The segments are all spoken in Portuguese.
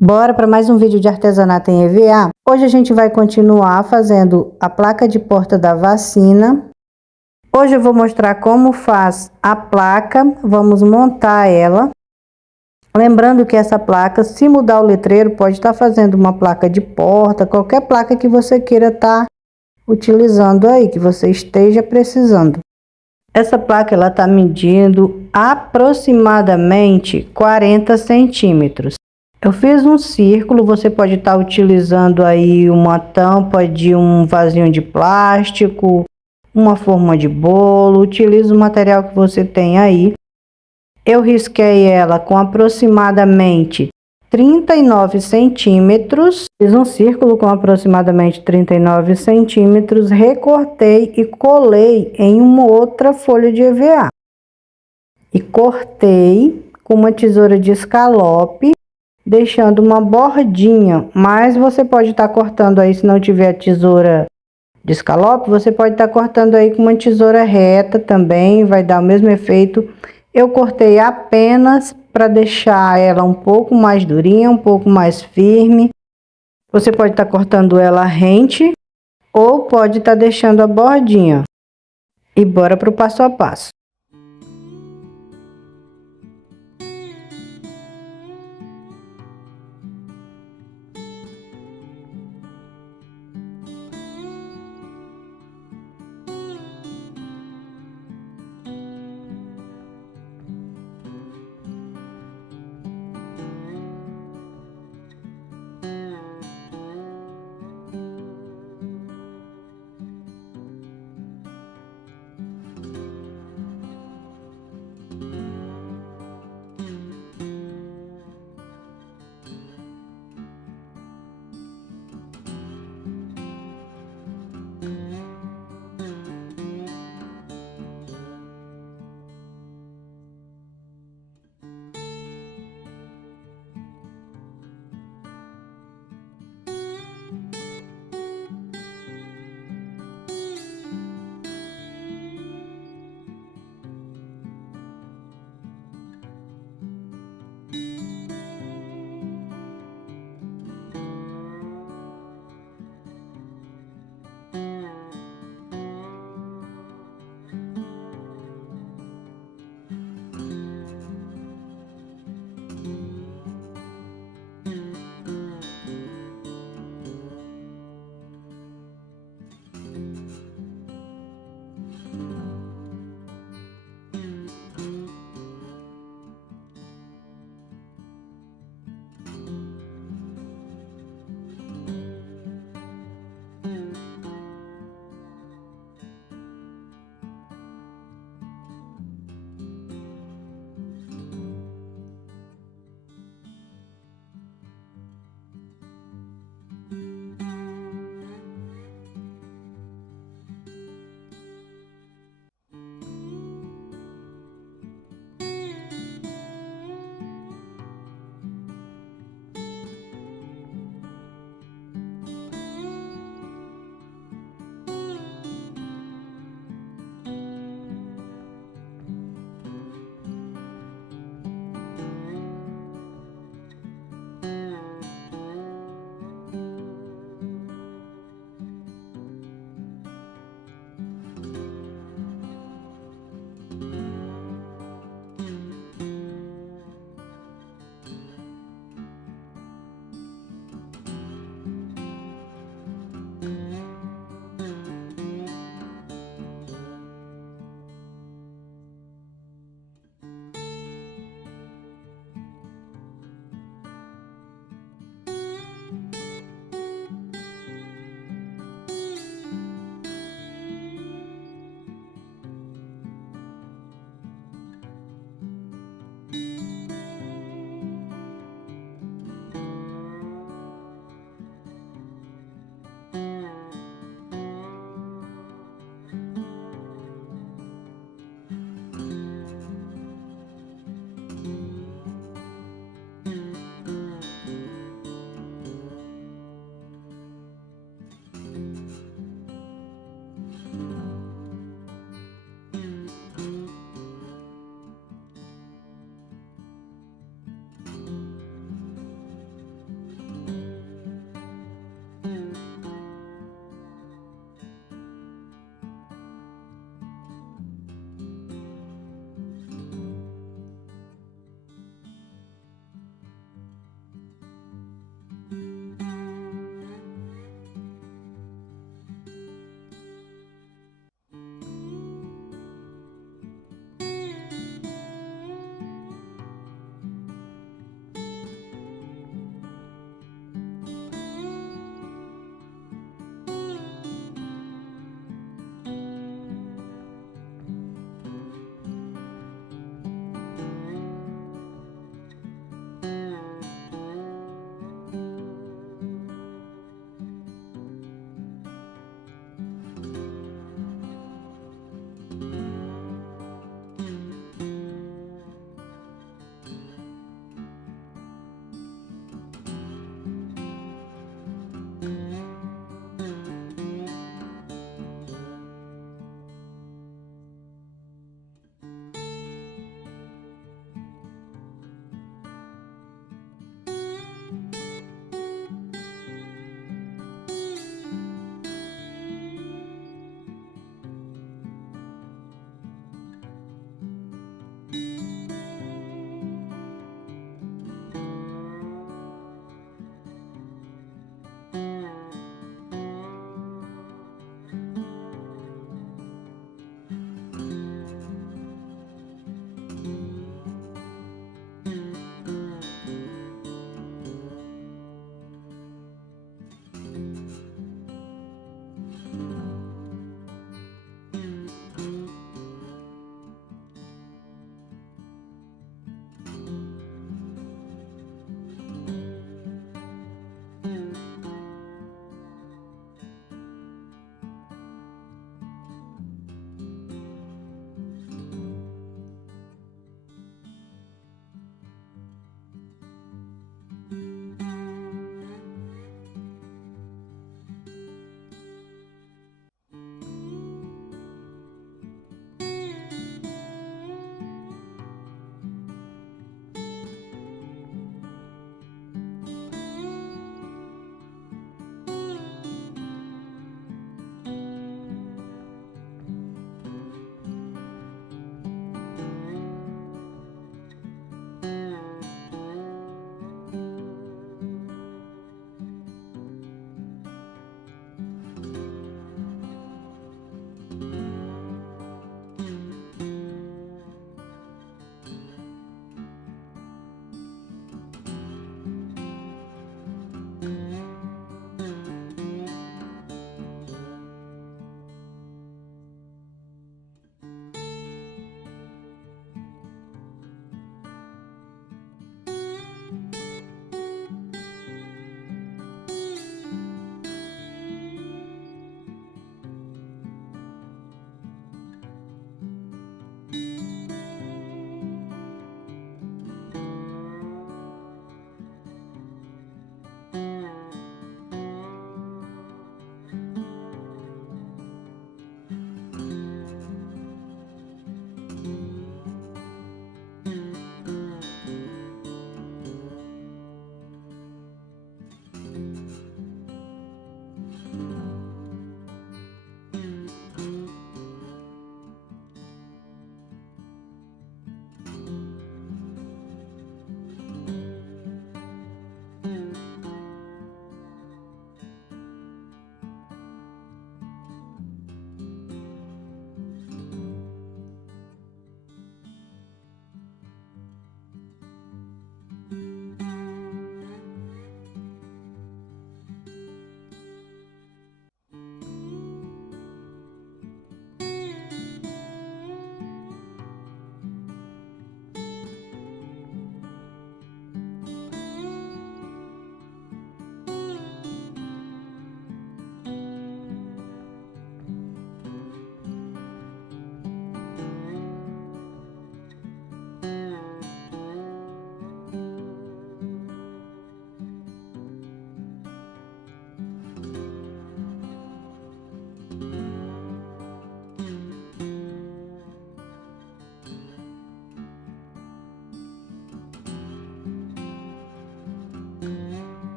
Bora para mais um vídeo de artesanato em EVA. Hoje a gente vai continuar fazendo a placa de porta da vacina. Hoje eu vou mostrar como faz a placa, vamos montar ela. Lembrando que essa placa, se mudar o letreiro, pode estar fazendo uma placa de porta, qualquer placa que você queira estar utilizando aí, que você esteja precisando. Essa placa ela está medindo aproximadamente 40 centímetros. Eu fiz um círculo, você pode estar utilizando aí uma tampa de um vasinho de plástico, uma forma de bolo, utilize o material que você tem aí. Eu risquei ela com aproximadamente 39 centímetros, fiz um círculo com aproximadamente 39 centímetros, recortei e colei em uma outra folha de EVA. E cortei com uma tesoura de escalope, deixando uma bordinha, mas você pode estar cortando aí, se não tiver a tesoura de escalope, você pode estar cortando aí com uma tesoura reta também, vai dar o mesmo efeito. Eu cortei apenas para deixar ela um pouco mais durinha, um pouco mais firme. Você pode estar cortando ela rente ou pode estar deixando a bordinha. E bora para o passo a passo.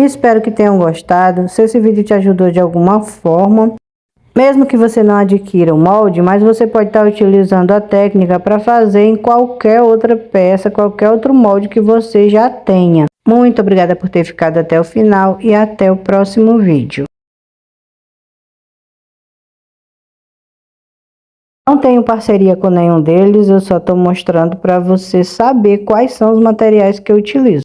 Espero que tenham gostado. Se esse vídeo te ajudou de alguma forma, mesmo que você não adquira o molde, mas você pode estar utilizando a técnica para fazer em qualquer outra peça, qualquer outro molde que você já tenha. Muito obrigada por ter ficado até o final e até o próximo vídeo. Não tenho parceria com nenhum deles, eu só estou mostrando para você saber quais são os materiais que eu utilizo.